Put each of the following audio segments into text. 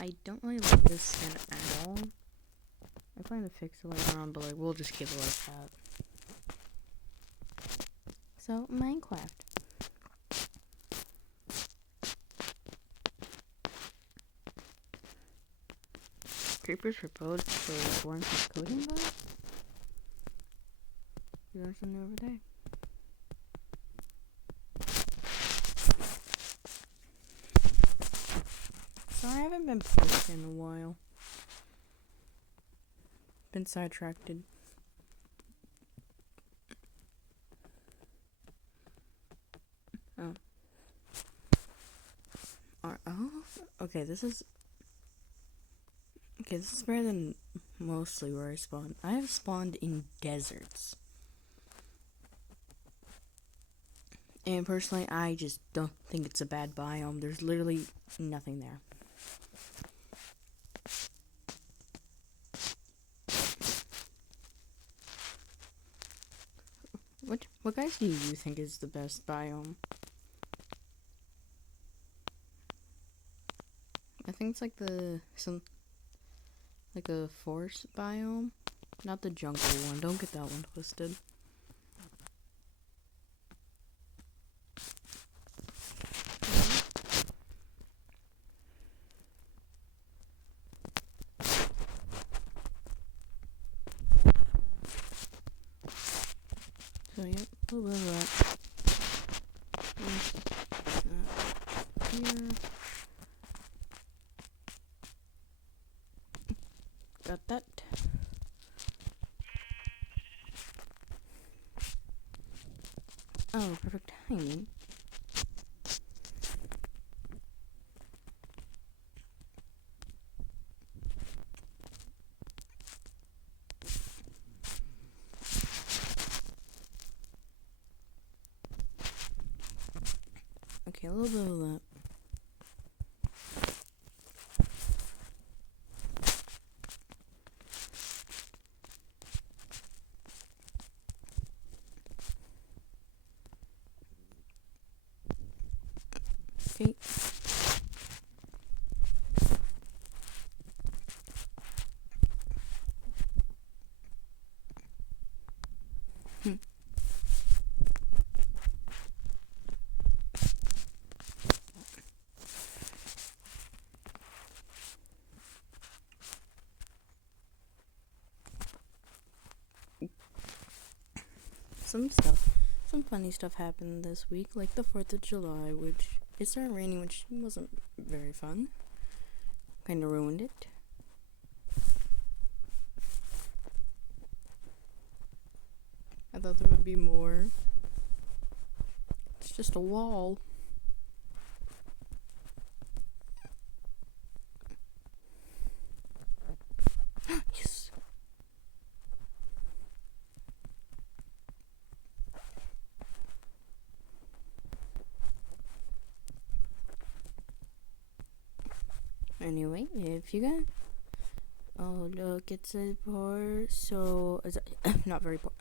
I don't really like this skin at all. I plan to fix it later on, but like we'll just keep it like that. So Minecraft. Creepers proposed for born from coding guys? You learn something every day. Sorry, I haven't been posting in a while. Been sidetracked. Okay, this is better than mostly where I spawned. I have spawned in deserts. And personally, I just don't think it's a bad biome. There's literally nothing there. What guys do you think is the best biome? I think it's like like a forest biome, not the jungle one. Don't get that one twisted. So yeah, a little bit of that. Here. Got that. Oh, perfect timing. Okay, a little bit of that. Okay. Some funny stuff happened this week, like the 4th of July, which it started raining, which wasn't very fun. Kind of ruined it. I thought there would be more. It's just a wall. Yes. Anyway, if you got... Oh, look, it says poor, so... Is it, not very poor.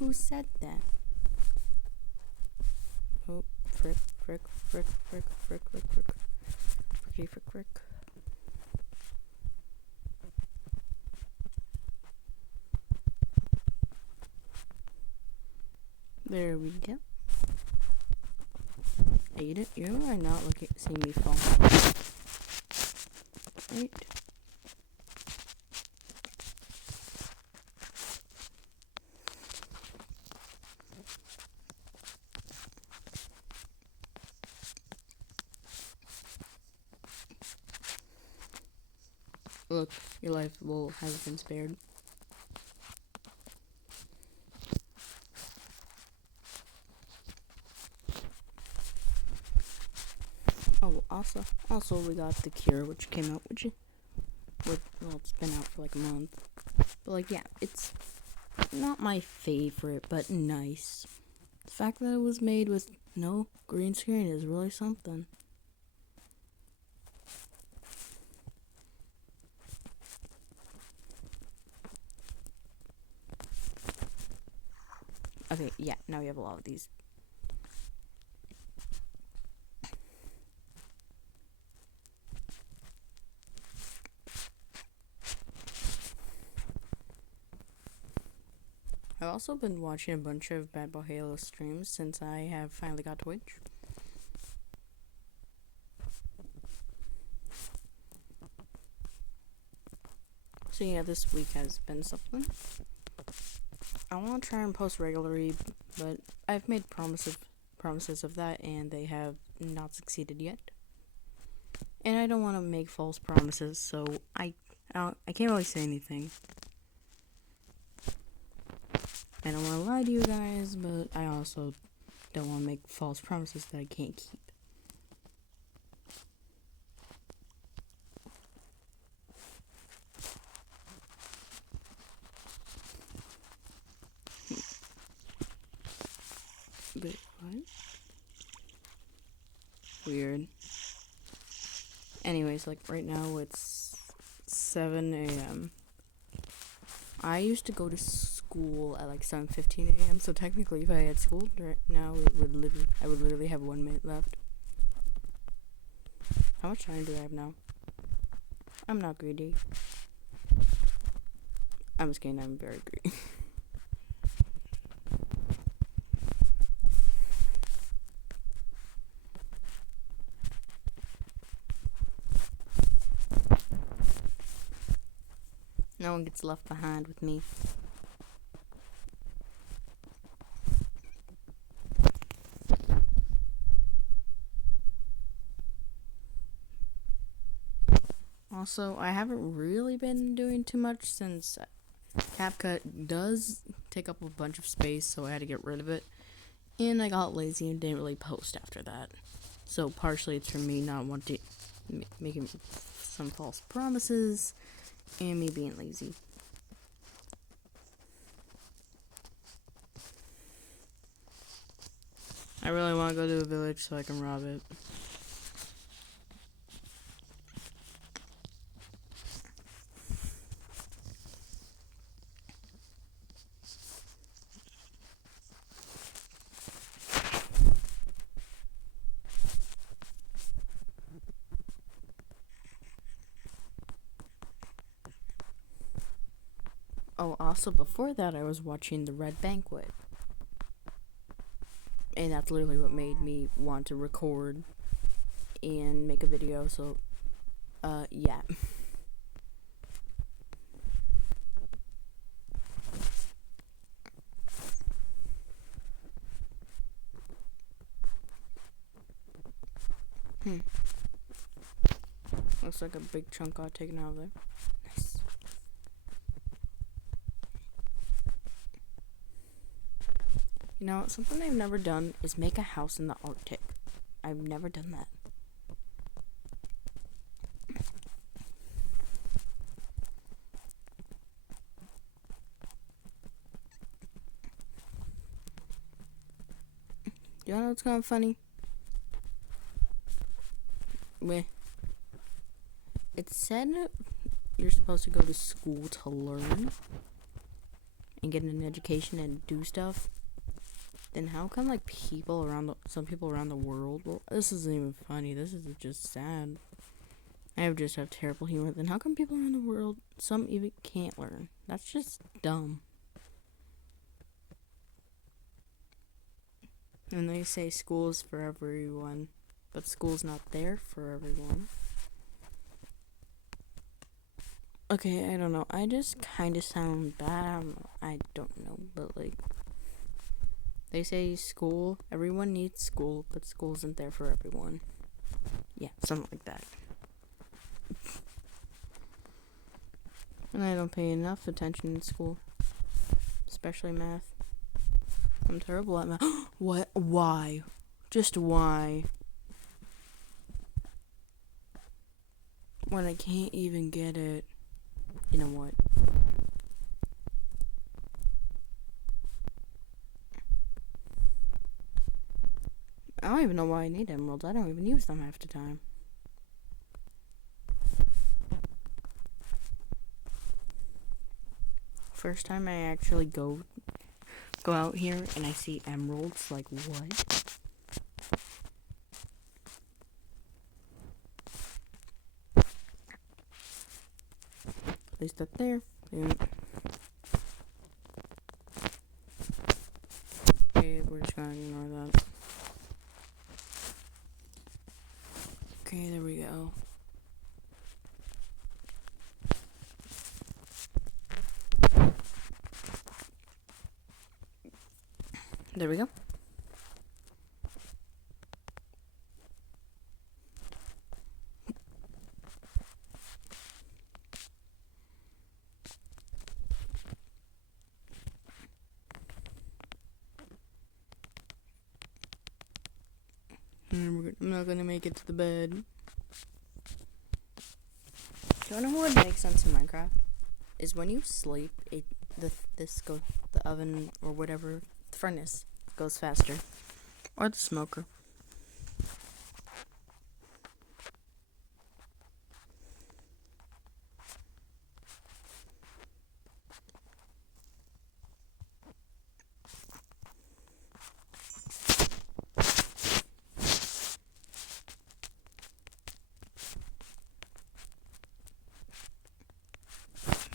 Who said that? Oh, frick. Frick. There we go. Hey, you are not seeing me fall. Right. Look, your life has been spared. Oh, also we got The Cure, which came out, it's been out for like a month. But like, yeah, it's not my favorite, but nice. The fact that it was made with no green screen is really something. Okay, yeah, now we have a lot of these. I've also been watching a bunch of Bad Boy Halo streams since I have finally got Twitch. So yeah, this week has been something. I want to try and post regularly, but I've made promises of that, and they have not succeeded yet. And I don't want to make false promises, so I can't really say anything. I don't want to lie to you guys, but I also don't want to make false promises that I can't keep. But what? Weird. Anyways, like right now it's 7 a.m. I used to go to school at like 7:15 a.m. So technically, if I had school right now, I would literally have 1 minute left. How much time do I have now? I'm not greedy. I'm just kidding. I'm very greedy. No one gets left behind with me. Also, I haven't really been doing too much since CapCut does take up a bunch of space, so I had to get rid of it. And I got lazy and didn't really post after that. So partially it's from me not wanting, making some false promises, and me being lazy. I really want to go to a village so I can rob it. Oh, also before that I was watching The Red Banquet. And that's literally what made me want to record and make a video, so, yeah. Looks like a big chunk got taken out of there. Nice. You know, something I've never done is make a house in the Arctic. I've never done that. You know what's kind of funny? It said you're supposed to go to school to learn and get an education and do stuff. Then how come like some people around the world? Well, this isn't even funny. This is just sad. I just have terrible humor. Then how come people around the world, some even can't learn? That's just dumb. And they say school's for everyone, but school's not there for everyone. Okay, I don't know. I just kind of sound bad. I don't know, but like, they say school, everyone needs school, but school isn't there for everyone. Yeah, something like that. And I don't pay enough attention in school, especially math. I'm terrible at math. What? Why? Just why? When I can't even get it. You know what? I don't even know why I need emeralds. I don't even use them half the time. First time I actually go out here and I see emeralds, like what? Place that there. Okay, there we go. There we go. I'm not gonna make it to the bed. Do you know what makes sense in Minecraft? Is when you sleep, the oven or whatever, the furnace goes faster, or the smoker.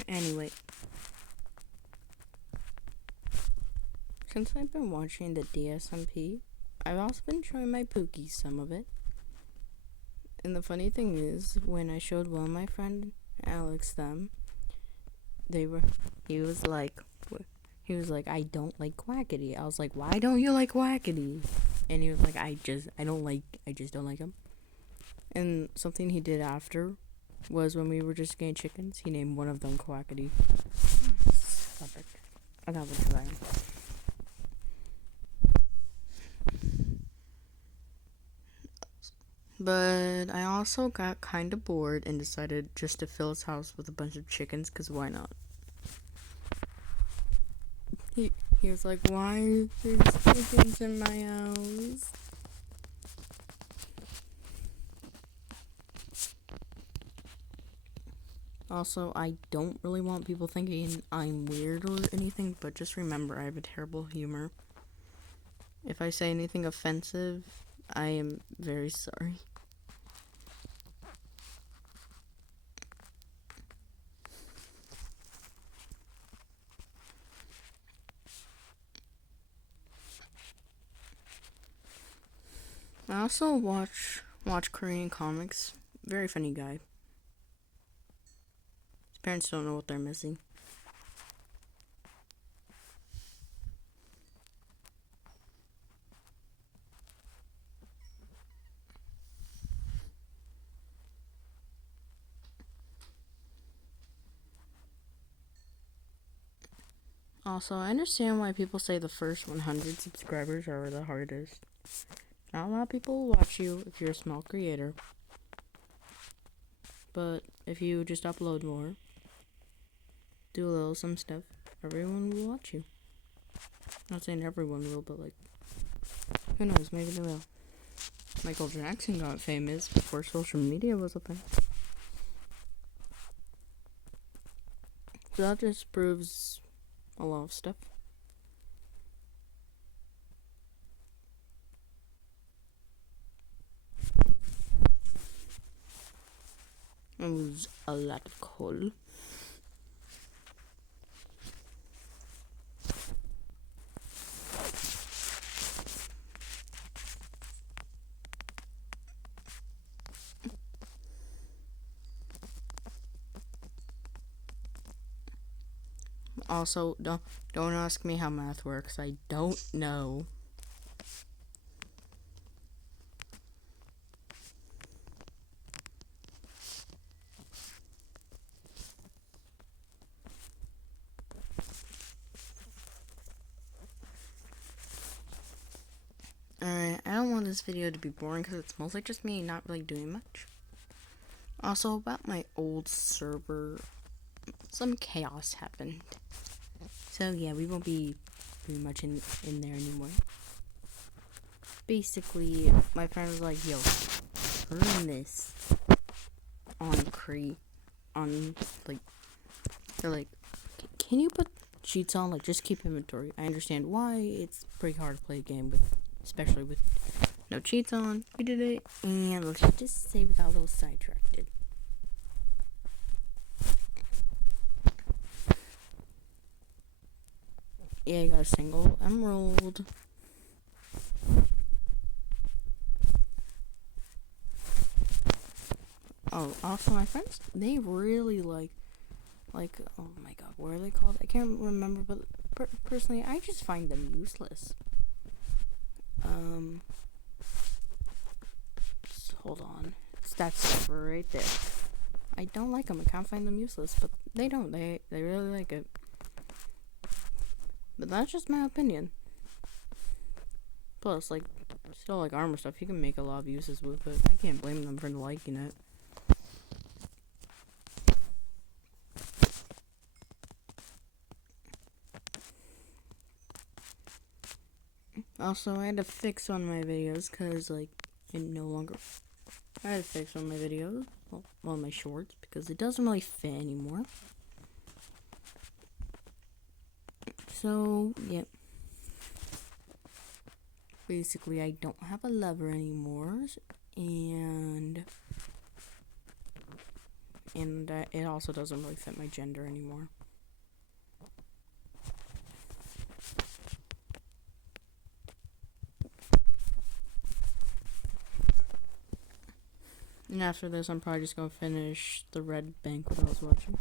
Anyway, since I've been watching the DSMP, I've also been showing my Pookies some of it. And the funny thing is, when I showed one of my friend Alex them, he was like, I don't like Quackity. I was like, why don't you like Quackity? And he was like, I just don't like him. And something he did after was when we were just getting chickens, he named one of them Quackity. Stop it. I got to try. But I also got kind of bored and decided just to fill his house with a bunch of chickens, because why not? He was like, why are there chickens in my house? Also, I don't really want people thinking I'm weird or anything, but just remember, I have a terrible humor. If I say anything offensive, I am very sorry. I also watch Korean comics. Very funny guy. His parents don't know what they're missing. Also, I understand why people say the first 100 subscribers are the hardest. Not a lot of people will watch you if you're a small creator. But if you just upload more, do a little some stuff, everyone will watch you. Not saying everyone will, but like, who knows, maybe they will. Michael Jackson got famous before social media was a thing. So that just proves a lot of stuff. It was a lot of coal. Also, don't ask me how math works. I don't know. Alright, I don't want this video to be boring because it's mostly just me not really doing much. Also, about my old server, some chaos happened. So yeah, we won't be pretty much in there anymore. Basically, my friend was like, yo, turn this on they're like, can you put cheats on? Like, just keep inventory. I understand why it's pretty hard to play a game with, especially with no cheats on. We did it, and let's just say we got a little sidetracked. Yeah, I got a single emerald. Oh, also my friends, they really oh my god, what are they called? I can't remember, but personally, I just find them useless. Hold on. It's that server right there. I don't like them. I can't find them useless, but they don't. They really like it. But that's just my opinion. Plus, like, still like armor stuff, you can make a lot of uses with it. I can't blame them for liking it. Also, I had to fix one of my videos because, like, it no longer. I had to fix one of my videos, well, my shorts, because it doesn't really fit anymore. So, yeah. Basically, I don't have a lover anymore, and it also doesn't really fit my gender anymore. And after this, I'm probably just gonna finish the Red Bank what I was watching.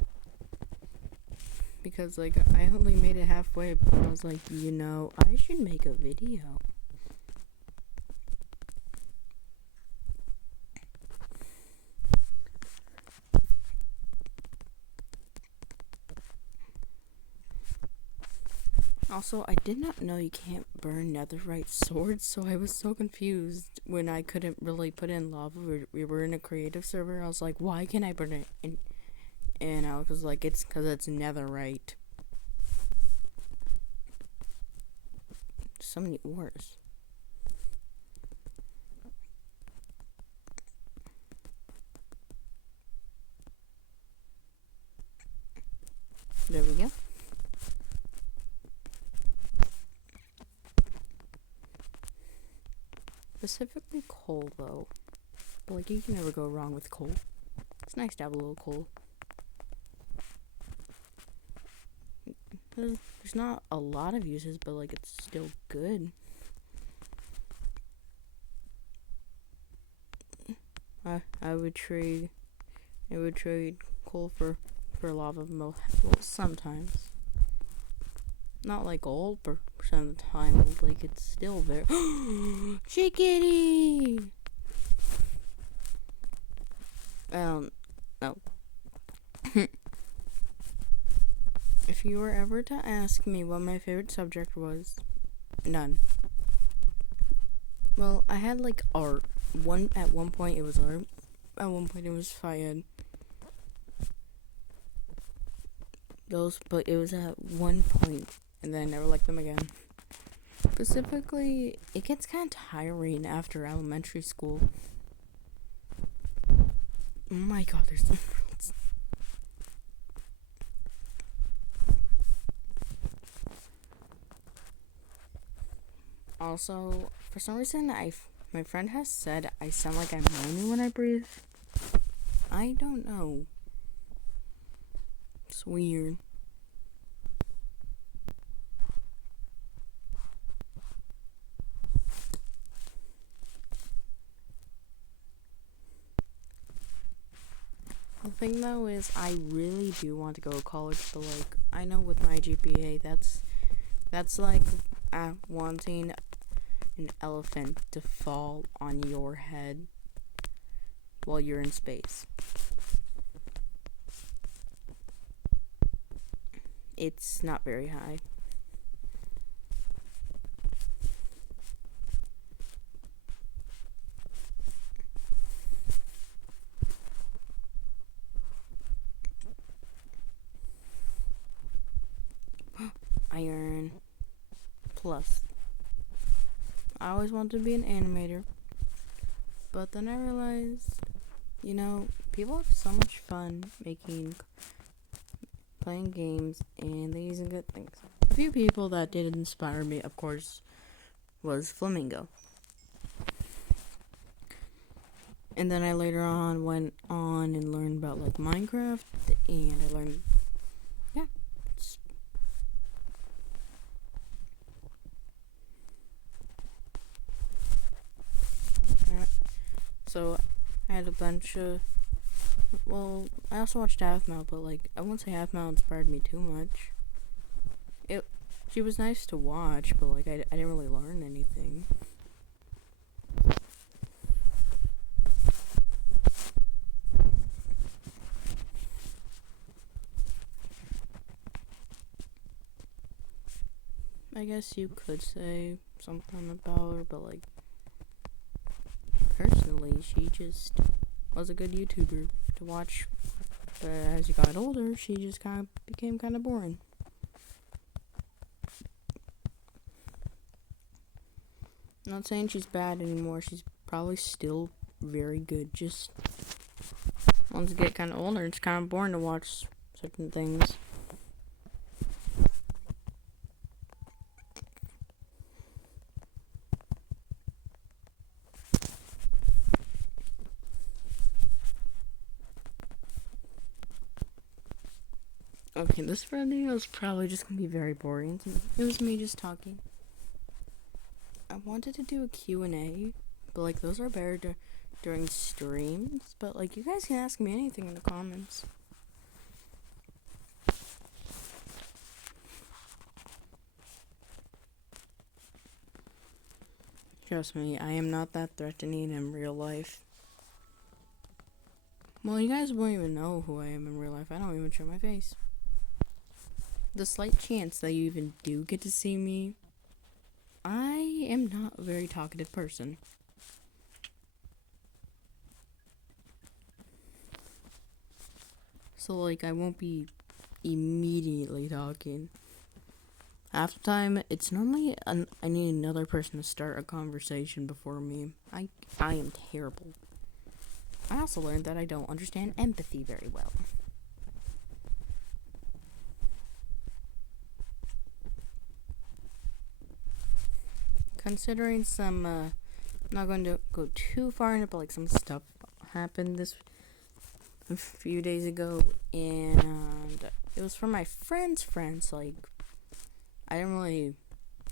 Because, like, I only made it halfway, but I was like, you know, I should make a video. Also, I did not know you can't burn netherite swords, so I was so confused when I couldn't really put in lava. We were in a creative server. I was like, why can't I burn it? And I was like, it's because it's netherite. So many ores. There we go. Specifically coal, though. But, like, you can never go wrong with coal. It's nice to have a little coal. There's not a lot of uses, but, like, it's still good. I would trade coal for lava well, sometimes. Not like all percent of the time, but like it's still very chickadee. No. If you were ever to ask me what my favorite subject was, none. Well, I had like art. At one point it was art. At one point it was FIED. But it was at one point, and then I never liked them again. Specifically, it gets kind of tiring after elementary school. Oh my god, there's some worlds. Also, for some reason, my friend has said I sound like I'm moaning when I breathe. I don't know. It's weird. The thing though is I really do want to go to college, but like I know with my GPA that's like wanting an elephant to fall on your head while you're in space. It's not very high. Iron. Plus, I always wanted to be an animator, but then I realized, you know, people have so much fun playing games, and they're using good things. A few people that did inspire me, of course, was Flamingo. And then I later on went on and learned about like Minecraft, and I learned, yeah. So I had a bunch of Well, I also watched Half Mouth, but like I won't say Half Mouth inspired me too much. It She was nice to watch, but like I didn't really learn anything. I guess you could say something about her, but like personally, she just was a good YouTuber to watch. But as you got older, she just kind of became kind of boring. I'm not saying she's bad anymore. She's probably still very good. Just once you get kind of older, it's kind of boring to watch certain things. Okay, this video is probably just gonna be very boring. It was me just talking. I wanted to do a Q&A, but like those are better during streams. But like you guys can ask me anything in the comments. Trust me, I am not that threatening in real life. Well, you guys won't even know who I am in real life. I don't even show my face. The slight chance that you even do get to see me, I am not a very talkative person. So like I won't be immediately talking. Half the time, it's normally I need another person to start a conversation before me. I am terrible. I also learned that I don't understand empathy very well. Considering some, I'm not going to go too far into it, but like some stuff happened this a few days ago, and it was from my friend's friends. Like, I didn't really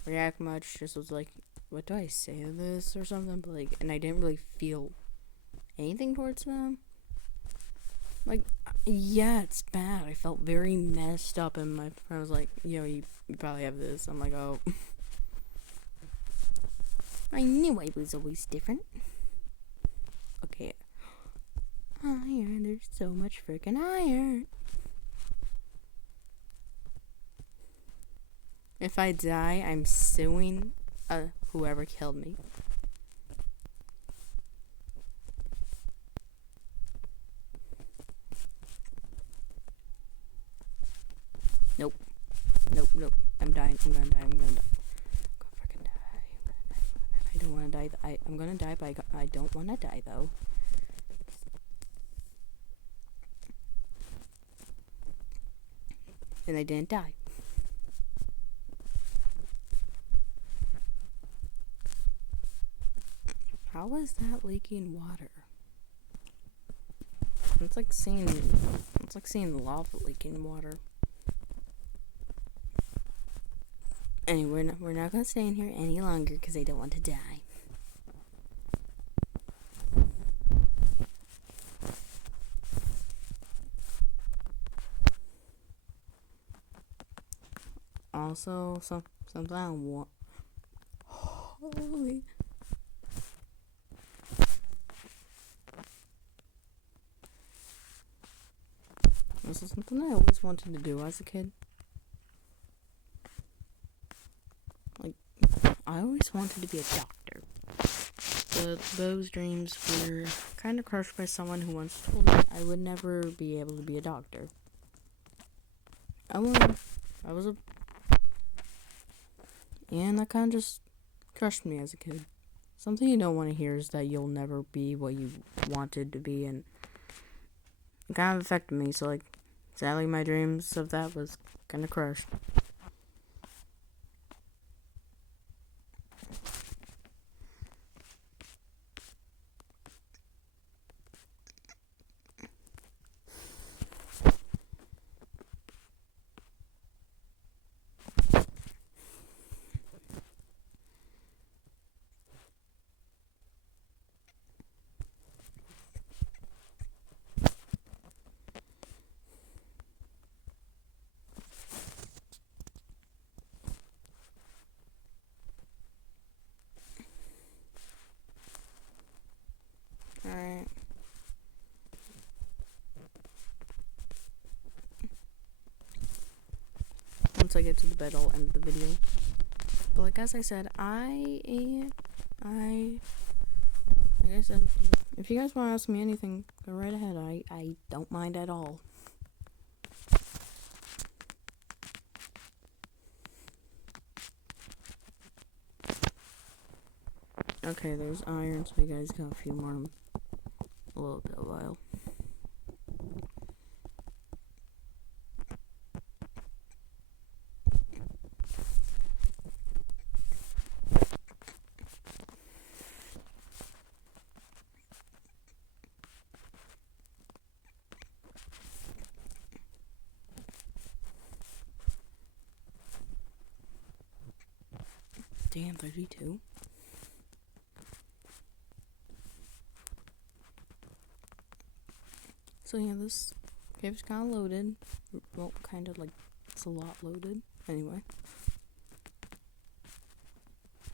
react much. Just was like, what do I say to this or something? But like, and I didn't really feel anything towards them. Like, yeah, it's bad. I felt very messed up, and my friend was like, yo, you probably have this. I'm like, oh. I knew I was always different. Okay. Iron, there's so much freaking iron. If I die, I'm suing whoever killed me. Nope. I'm dying. I'm gonna die. I'm gonna freaking die. I don't wanna die. I'm gonna die, but I don't wanna die though. And I didn't die. How was that leaking water? It's like seeing lava leaking water. Anyway, we're not gonna stay in here any longer because I don't want to die. Also, something I want. Holy. This is something I always wanted to do as a kid. Like, I always wanted to be a doctor. But those dreams were kind of crushed by someone who once told me I would never be able to be a doctor. And that kind of just crushed me as a kid. Something you don't want to hear is that you'll never be what you wanted to be, and it kind of affected me. So, like, sadly, my dreams of that was kind of crushed. I get to the bed, I'll end the video. But like as I said, like I said, if you guys want to ask me anything, go right ahead. I don't mind at all. Okay, there's iron, so you guys got a few more, a little bit of a while. Damn, 32. So yeah, this cave's kind of loaded. Well, kind of like, it's a lot loaded. Anyway.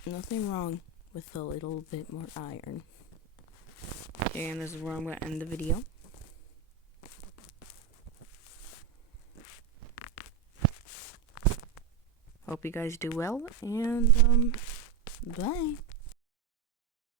Nothing wrong with a little bit more iron. Okay, and this is where I'm going to end the video. Hope you guys do well, and, bye.